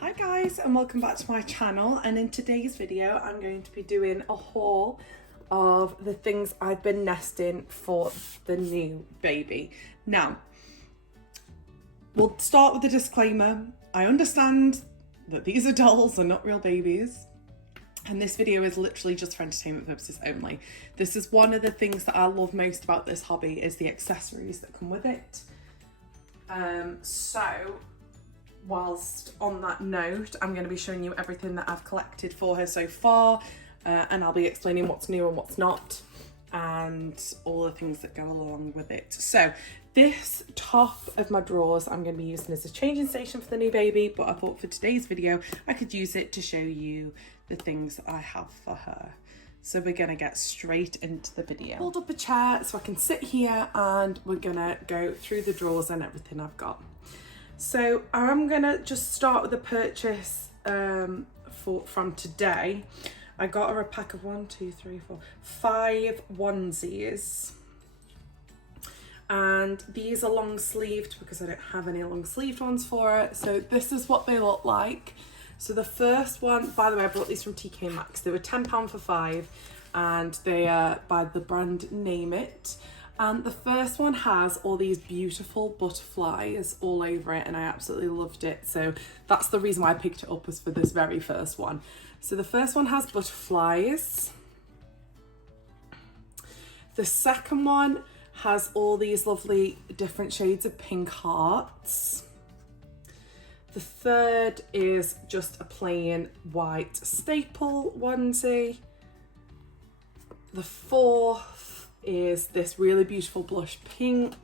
Hi guys, and welcome back to my channel, and in today's video I'm going to be doing a haul of the things I've been nesting for the new baby. Now, we'll start with a disclaimer. I understand that these are dolls and not real babies, and this video is literally just for entertainment purposes only. This is one of the things that I love most about this hobby, is the accessories that come with it. So whilst on that note, I'm going to be showing you everything that I've collected for her so far, and I'll be explaining what's new and what's not, and all the things that go along with it. So this top of my drawers I'm going to be using as a changing station for the new baby, but I thought for today's video I could use it to show you the things that I have for her. So we're going to get straight into the video. Hold up a chair so I can sit here, and we're going to go through the drawers and everything I've got. So I'm gonna just start with the purchase from today. I got her a pack of 5 onesies, and these are long sleeved because I don't have any long sleeved ones for her. So this is what they look like. So the first one, by the way, I bought these from TK Maxx. They were £10 for 5, and they are by the brand Name It. And the first one has all these beautiful butterflies all over it, and I absolutely loved it. So that's the reason why I picked it up, was for this very first one. So the first one has butterflies. The second one has all these lovely different shades of pink hearts. The third is just a plain white staple onesie. The fourth is this really beautiful blush pink,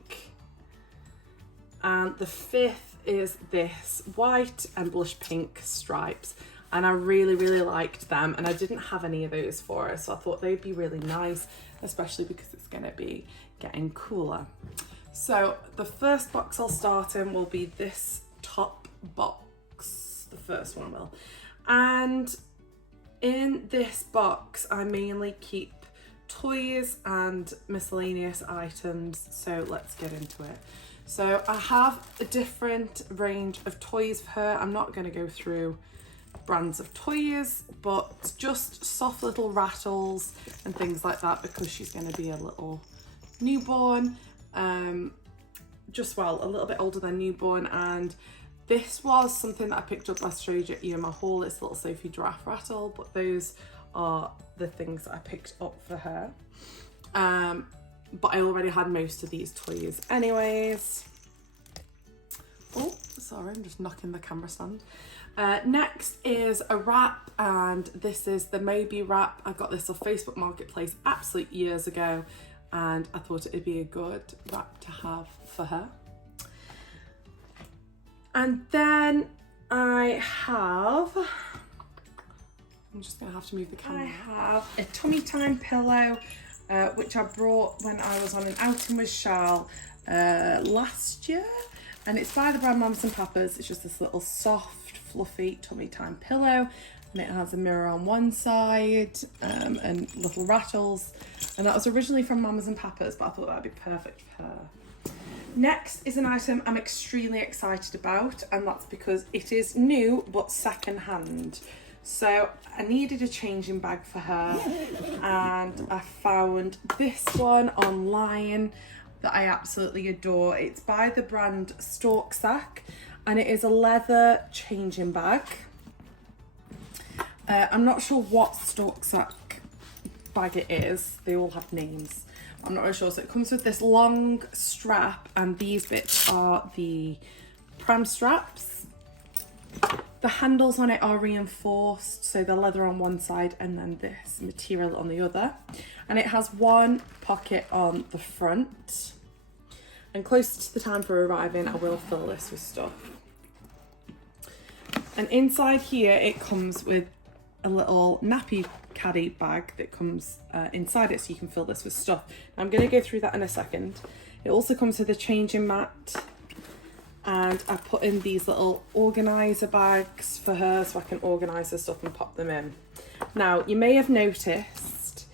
and the fifth is this white and blush pink stripes, and I really liked them, and I didn't have any of those for her, so I thought they'd be really nice, especially because it's going to be getting cooler. So the first box I'll start in will be this top box, the first one will, and in this box I mainly keep toys and miscellaneous items, so let's get into it. So I have a different range of toys for her. I'm not going to go through brands of toys, but just soft little rattles and things like that, because she's going to be a little newborn, a little bit older than newborn. And this was something that I picked up, I showed you in my haul. It's a little Sophie giraffe rattle, but those are the things that I picked up for her. But I already had most of these toys anyways. Oh, sorry, I'm just knocking the camera stand. Next is a wrap, and this is the Moby wrap. I got this off Facebook Marketplace absolute years ago, and I thought it'd be a good wrap to have for her. And then I'm just gonna have to move the camera. I have a tummy time pillow, which I brought when I was on an outing with Charles last year, and it's by the brand Mamas and Papas. It's just this little soft, fluffy tummy time pillow, and it has a mirror on one side and little rattles. And that was originally from Mamas and Papas, but I thought that'd be perfect for her. Next is an item I'm extremely excited about, and that's because it is new but second hand. So I needed a changing bag for her, and I found this one online that I absolutely adore. It's by the brand Stork Sack, and it is a leather changing bag. I'm not sure what Stork Sack bag it is. They all have names. I'm not really sure. So it comes with this long strap, and these bits are the pram straps. The handles on it are reinforced, so the leather on one side and then this material on the other. And it has one pocket on the front. And closer to the time for arriving, I will fill this with stuff. And inside here, it comes with a little nappy caddy bag that comes inside it, so you can fill this with stuff. I'm going to go through that in a second. It also comes with a changing mat, and I put in these little organiser bags for her so I can organise her stuff and pop them in. Now, you may have noticed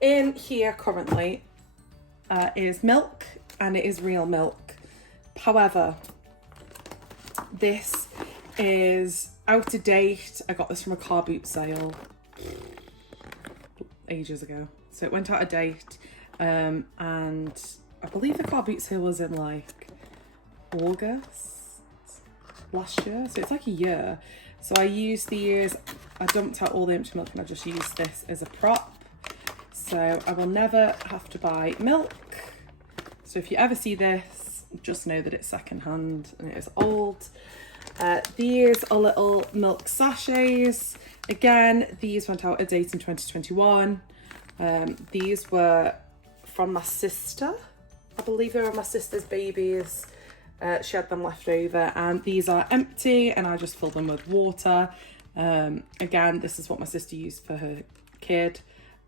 in here currently is milk, and it is real milk. However, this is out of date. I got this from a car boot sale ages ago. So it went out of date. And I believe the car boot sale was in like August last year. So it's like a year. So I used these, I dumped out all the empty milk and I just used this as a prop. So I will never have to buy milk. So if you ever see this, just know that it's secondhand and it is old. These are little milk sachets. Again, these went out of date in 2021. These were from my sister. I believe they were my sister's babies. She had them left over, and these are empty and I just fill them with water. Again, this is what my sister used for her kid,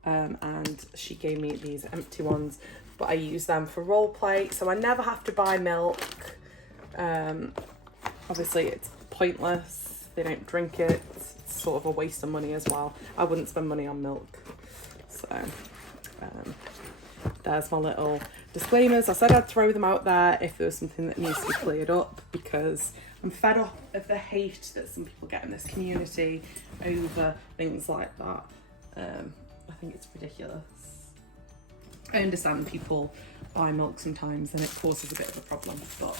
and she gave me these empty ones, but I use them for role play, so I never have to buy milk. Obviously it's pointless, they don't drink it, it's sort of a waste of money as well. I wouldn't spend money on milk. So there's my little disclaimers. I said I'd throw them out there if there was something that needs to be cleared up, because I'm fed up of the hate that some people get in this community over things like that. I think it's ridiculous. I understand people buy milk sometimes and it causes a bit of a problem, but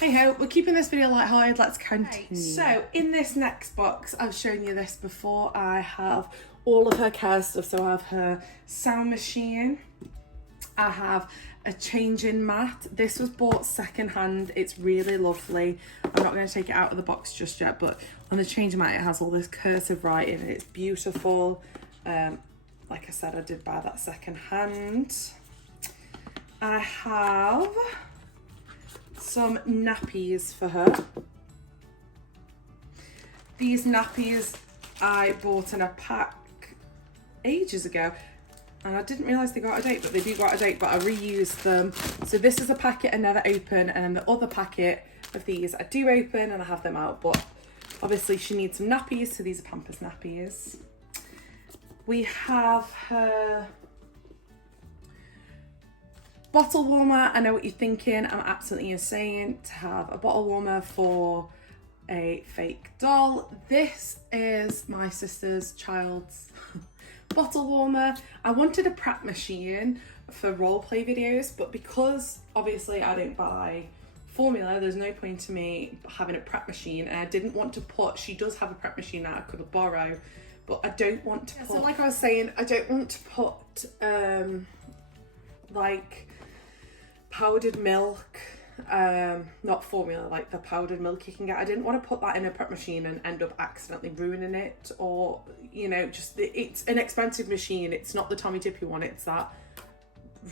hey ho, we're keeping this video lighthearted. Let's continue. Okay, so in this next box, I've shown you this before, I have all of her care stuff. So I have her sound machine, I have a changing mat. This was bought secondhand. It's really lovely. I'm not going to take it out of the box just yet, but on the changing mat it has all this cursive writing and it's beautiful. Like I said, I did buy that secondhand. I have some nappies for her. These nappies I bought in a pack ages ago, and I didn't realise they got out of date, but they do go out of date, but I reused them. So this is a packet I never open, and then the other packet of these I do open and I have them out, but obviously she needs some nappies, so these are Pampers nappies. We have her bottle warmer. I know what you're thinking, I'm absolutely insane to have a bottle warmer for a fake doll. This is my sister's child's bottle warmer. I wanted a prep machine for roleplay videos, but because obviously I don't buy formula, there's no point to me having a prep machine, and I didn't want to put, she does have a prep machine that I could borrow, but I don't want to put, so like I was saying, I don't want to put like powdered milk, not formula, like the powdered milk you can get. I didn't want to put that in a prep machine and end up accidentally ruining it, or you know, just it's an expensive machine. It's not the Tommy Tippy one, it's that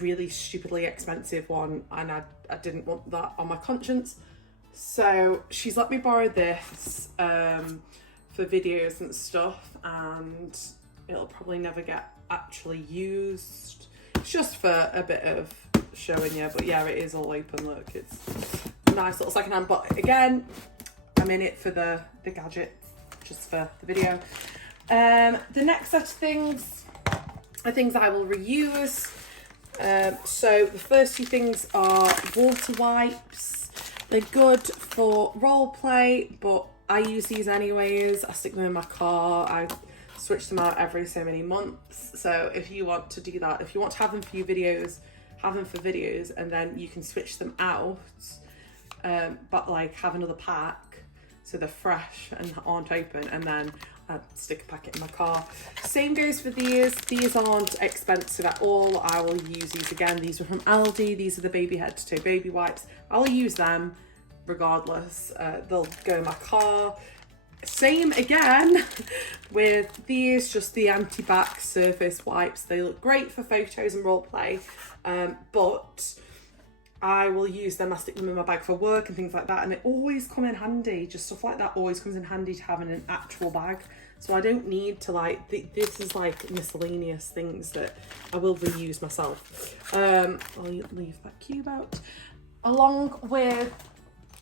really stupidly expensive one, and I didn't want that on my conscience. So she's let me borrow this for videos and stuff, and it'll probably never get actually used. It's just for a bit of showing you, but yeah, it is all open, look, it's a nice little secondhand, but again, I'm in it for the gadget, just for the video. The next set of things are things I will reuse. So the first two things are water wipes. They're good for role play, but I use these anyways. I stick them in my car. I switch them out every so many months. So if you want to do that, if you want to have them for your videos, have them for videos, and then you can switch them out, but like have another pack so they're fresh and aren't open, and then I stick a packet in my car. Same goes for these. These aren't expensive at all. I will use these again. These are from Aldi. These are the baby head to toe baby wipes. I'll use them regardless. They'll go in my car. Same again with these, just the anti-bac surface wipes. They look great for photos and role play, but I will use them. I stick them in my bag for work and things like that, and they always come in handy. Just stuff like that always comes in handy to have in an actual bag, so I don't need to like this is like miscellaneous things that I will reuse myself. I'll leave that cube out. Along with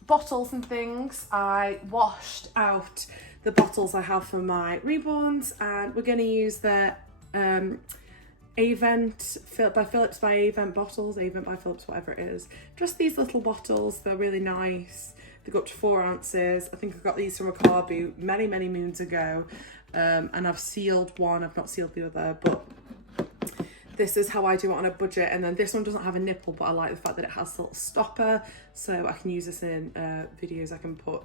bottles and things, I washed out the bottles I have for my reborns, and we're going to use the Avent by Philips by Avent bottles, Avent by Philips, whatever it is. Just these little bottles, they're really nice. They go up to 4 ounces. I think I got these from a car boot many, many moons ago. And I've sealed one, I've not sealed the other, but this is how I do it on a budget. And then this one doesn't have a nipple, but I like the fact that it has a little stopper, so I can use this in videos. I can put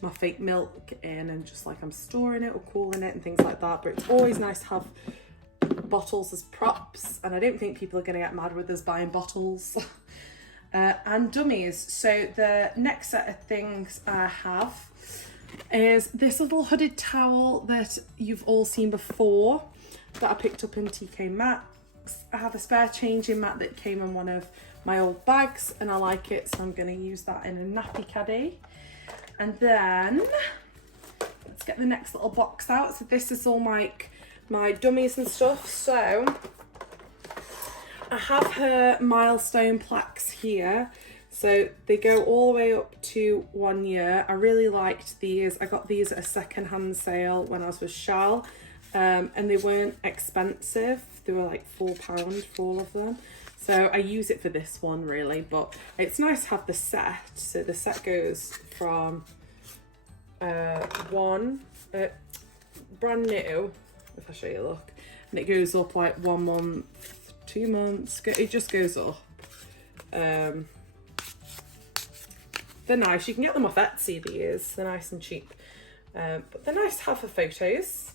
my fake milk in and just like I'm storing it or cooling it and things like that. But it's always nice to have bottles as props, and I don't think people are going to get mad with us buying bottles. And dummies. So the next set of things I have is this little hooded towel that you've all seen before that I picked up in TK Maxx. I have a spare changing mat that came in one of my old bags and I like it, so I'm going to use that in a nappy caddy. And then let's get the next little box out. So this is all my dummies and stuff. So I have her milestone plaques here. So they go all the way up to 1 year. I really liked these. I got these at a second-hand sale when I was with Shal, and they weren't expensive. They were like £4 for all of them. So I use it for this one really, but it's nice to have the set. So the set goes from brand new, if I show you, look, and it goes up like 1 month, 2 months, it just goes up. They're nice. You can get them off Etsy, these. They're nice and cheap. But they're nice to have for photos.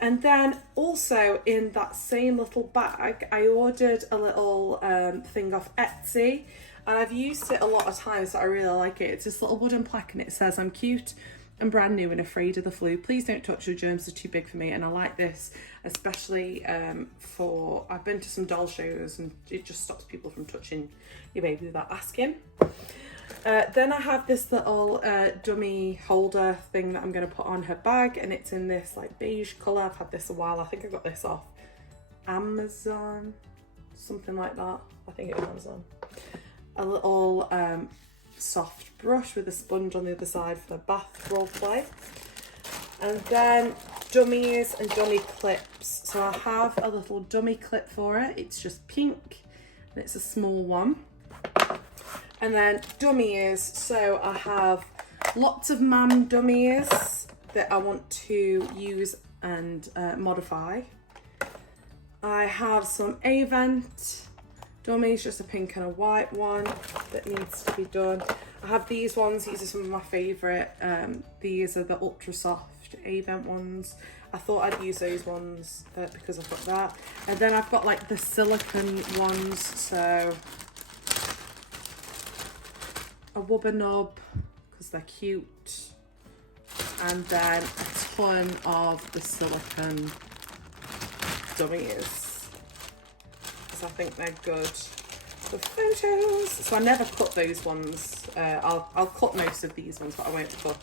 And then also in that same little bag, I ordered a little thing off Etsy. And I've used it a lot of times, so I really like it. It's this little wooden plaque and it says, "I'm cute and brand new and afraid of the flu. Please don't touch, your germs are too big for me." And I like this, especially for, I've been to some doll shows and it just stops people from touching your baby without asking. Then I have this little dummy holder thing that I'm going to put on her bag, and it's in this like beige colour. I've had this a while. I think I got this off Amazon, something like that. I think it was Amazon. A little soft brush with a sponge on the other side for the bath role play. And then dummies and dummy clips. So I have a little dummy clip for it. It's just pink and it's a small one. And then dummy ears. So I have lots of mam dummy ears that I want to use and modify. I have some Avent dummies, just a pink and a white one that needs to be done. I have these ones. These are some of my favourite. These are the ultra soft Avent ones. I thought I'd use those ones because I've got that. And then I've got like the silicone ones. So a Wubba Nub because they're cute, and then a ton of the silicone dummies because I think they're good for photos. So I never cut those ones. I'll cut most of these ones, but I won't cut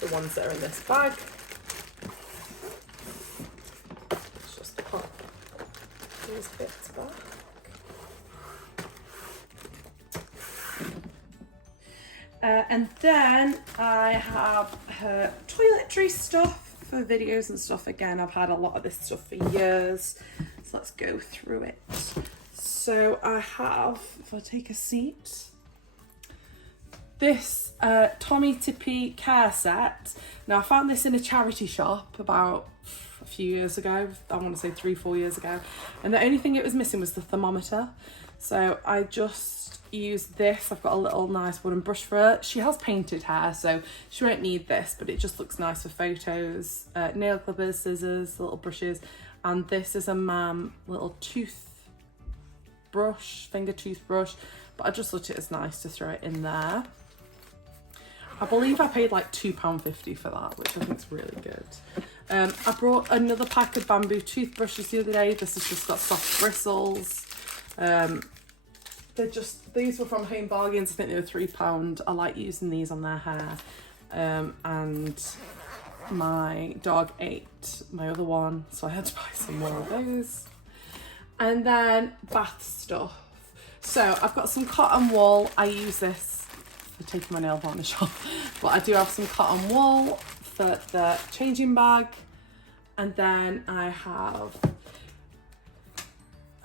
the ones that are in this bag. Let's just pop these bits back. And then I have her toiletry stuff for videos and stuff. Again, I've had a lot of this stuff for years, so let's go through it. So I have, if I take a seat, this Tommy Tippy care set. Now I found this in a charity shop about a few years ago, I want to say 3-4 years ago, and the only thing it was missing was the thermometer. So I just used this. I've got a little nice wooden brush for her. She has painted hair, so she won't need this, but it just looks nice for photos. Nail clippers, scissors, little brushes, and this is a mam little finger toothbrush, but I just thought it was nice to throw it in there. I believe I paid like £2.50 for that, which I think is really good. I brought another pack of bamboo toothbrushes the other day. This has just got soft bristles. These were from Home Bargains. I think they were £3. I like using these on their hair. And my dog ate my other one, so I had to buy some more of those. And then bath stuff. So I've got some cotton wool. I use this for taking my nail varnish off, but I do have some cotton wool for the changing bag. And then I have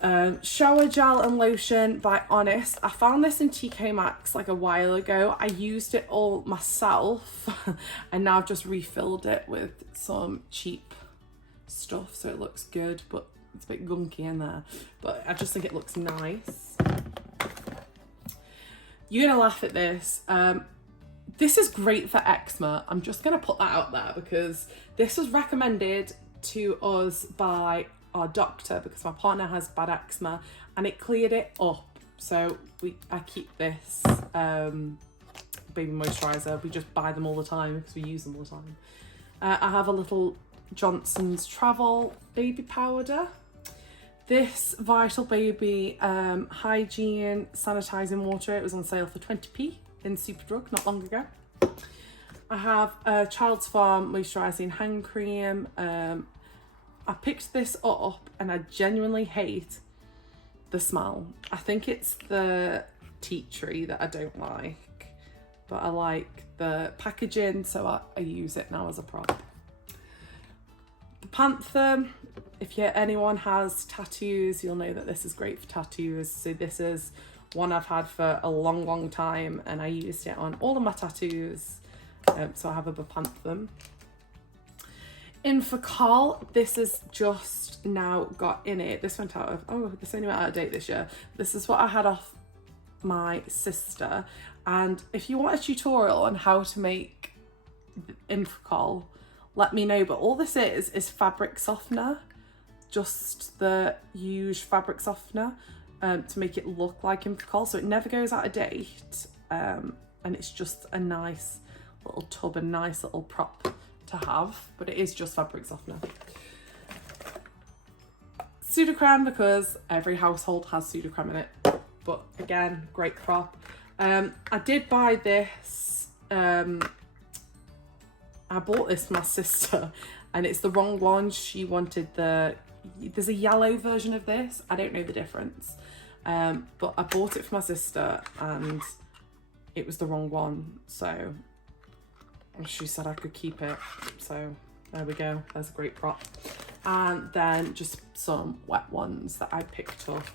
Shower gel and lotion by Honest. I found this in TK Maxx like a while ago. I used it all myself and now I've just refilled it with some cheap stuff so it looks good, but it's a bit gunky in there. But I just think it looks nice. You're gonna laugh at this. This is great for eczema. I'm just gonna put that out there because this was recommended to us by our doctor because my partner has bad eczema and it cleared it up. So I keep this baby moisturiser. We just buy them all the time because we use them all the time. I have a little Johnson's Travel baby powder. This Vital Baby hygiene sanitizing water. It was on sale for 20p in Superdrug not long ago. I have a Child's Farm moisturising hand cream. I picked this up and I genuinely hate the smell. I think it's the tea tree that I don't like, but I like the packaging, so I use it now as a prop. The Panther, if anyone has tattoos, you'll know that this is great for tattoos. So this is one I've had for a long time and I used it on all of my tattoos. So I have a Bepanthen. Infocol, this has just now got in it. This went out of, this only went out of date this year. This is what I had off my sister. And if you want a tutorial on how to make Infocol, let me know. But all this is fabric softener, just the used fabric softener to make it look like Infocol. So it never goes out of date. And it's just a nice little tub, a nice little prop to have, but it is just fabric softener. Pseudocreme, because every household has Pseudocreme in it, but again, great prop. I did buy this, I bought this for my sister and it's the wrong one. She wanted there's a yellow version of this, I don't know the difference, but I bought it for my sister and it was the wrong one, so she said I could keep it, so there we go, there's a great prop. And then just some wet ones that I picked up,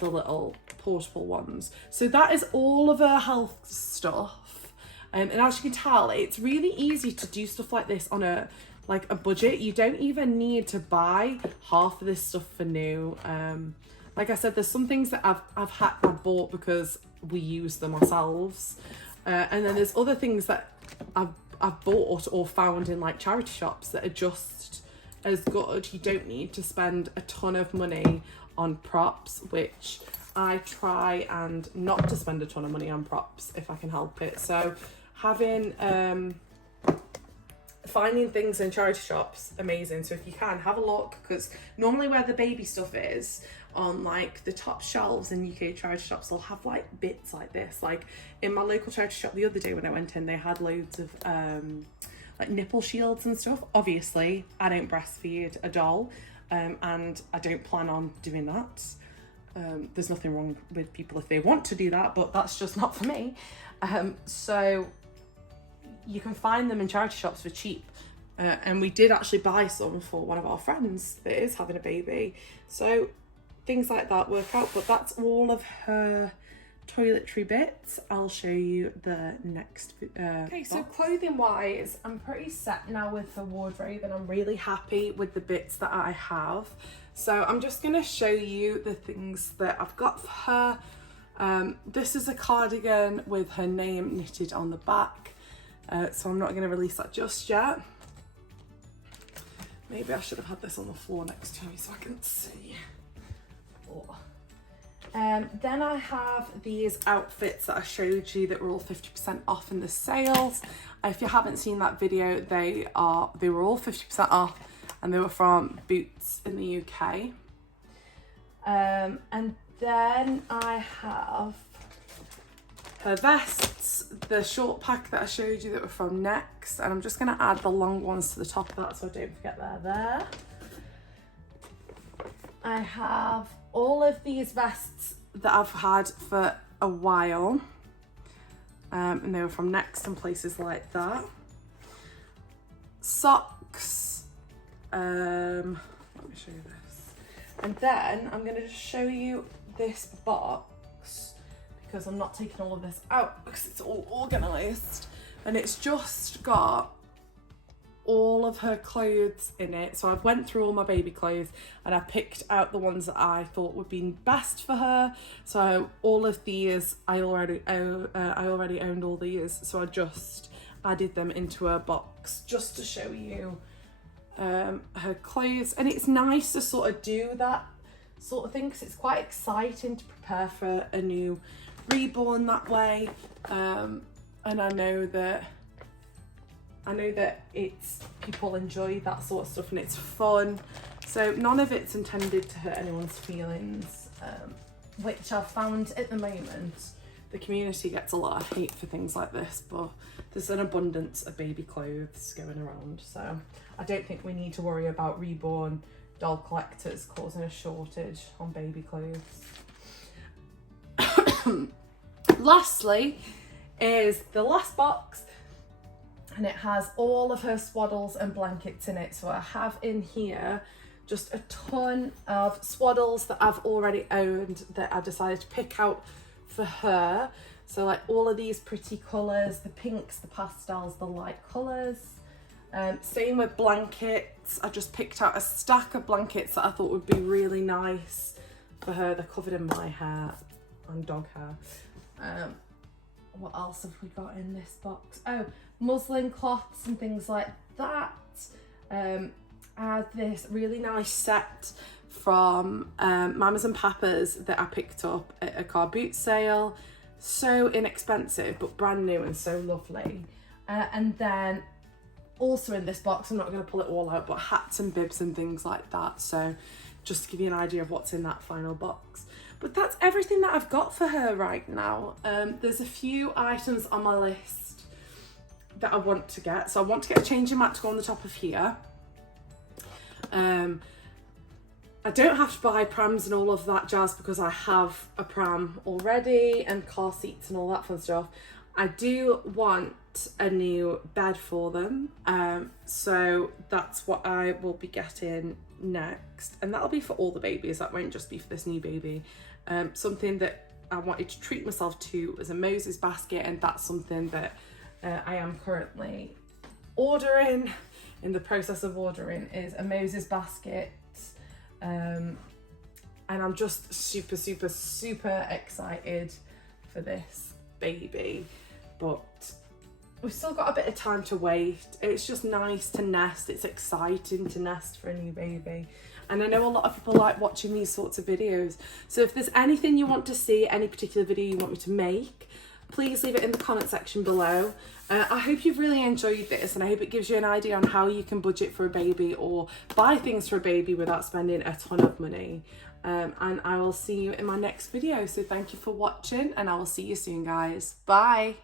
the little portable ones. So that is all of her health stuff, and as you can tell, it's really easy to do stuff like this on a budget. You don't even need to buy half of this stuff for new. Like I said, there's some things that I've bought because we use them ourselves, and then there's other things that I've bought or found in like charity shops that are just as good. You don't need to spend a ton of money on props, which I try and not to spend a ton of money on props if I can help it. So having finding things in charity shops, amazing. So if you can, have a look, because normally where the baby stuff is on like the top shelves in UK charity shops, they'll have like bits like this. Like in my local charity shop the other day when I went in, they had loads of like nipple shields and stuff. Obviously I don't breastfeed a doll, and I don't plan on doing that. There's nothing wrong with people if they want to do that, but that's just not for me. So you can find them in charity shops for cheap. And we did actually buy some for one of our friends that is having a baby. So things like that work out, but that's all of her toiletry bits. I'll show you the next okay, so clothing wise, I'm pretty set now with the wardrobe and I'm really happy with the bits that I have. So I'm just gonna show you the things that I've got for her. This is a cardigan with her name knitted on the back. So I'm not gonna release that just yet. Maybe I should have had this on the floor next to me so I can see. Then I have these outfits that I showed you that were all 50% off in the sales. If you haven't seen that video, they were all 50% off and they were from Boots in the UK. And then I have her vests, the short pack that I showed you that were from Next, and I'm just going to add the long ones to the top of that so I don't forget they're there. I have all of these vests that I've had for a while, and they were from Next and places like that. Socks, let me show you this. And then I'm going to just show you this box, because I'm not taking all of this out because it's all organised, and it's just got all of her clothes in it. So I've went through all my baby clothes and I picked out the ones that I thought would be best for her. So all of these I already owned all these, so I just added them into a box just to show you her clothes. And it's nice to sort of do that sort of thing because it's quite exciting to prepare for a new reborn that way. And I know that it's people enjoy that sort of stuff and it's fun. So none of it's intended to hurt anyone's feelings, which I've found at the moment the community gets a lot of hate for things like this, but there's an abundance of baby clothes going around, so I don't think we need to worry about reborn doll collectors causing a shortage on baby clothes. Lastly is the last box, and it has all of her swaddles and blankets in it. So I have in here just a ton of swaddles that I've already owned that I decided to pick out for her. So like all of these pretty colours, the pinks, the pastels, the light colours. Same with blankets. I just picked out a stack of blankets that I thought would be really nice for her. They're covered in my hair and dog hair. What else have we got in this box? Oh, muslin cloths and things like that. I had this really nice set from Mamas and Papas that I picked up at a car boot sale. So inexpensive, but brand new and so lovely. And then also in this box, I'm not going to pull it all out, but hats and bibs and things like that. So just to give you an idea of what's in that final box. But that's everything that I've got for her right now. There's a few items on my list that I want to get. So I want to get a changing mat to go on the top of here. I don't have to buy prams and all of that jazz because I have a pram already and car seats and all that fun stuff. I do want a new bed for them. So that's what I will be getting next. And that'll be for all the babies. That won't just be for this new baby. Something that I wanted to treat myself to was a Moses basket, and that's something that I am currently ordering, in the process of ordering, is a Moses basket. And I'm just super, super, super excited for this baby, but we've still got a bit of time to wait. It's just nice to nest. It's exciting to nest for a new baby. And I know a lot of people like watching these sorts of videos. So if there's anything you want to see, any particular video you want me to make, please leave it in the comment section below. I hope you've really enjoyed this, and I hope it gives you an idea on how you can budget for a baby or buy things for a baby without spending a ton of money. And I will see you in my next video. So thank you for watching, and I will see you soon, guys. Bye.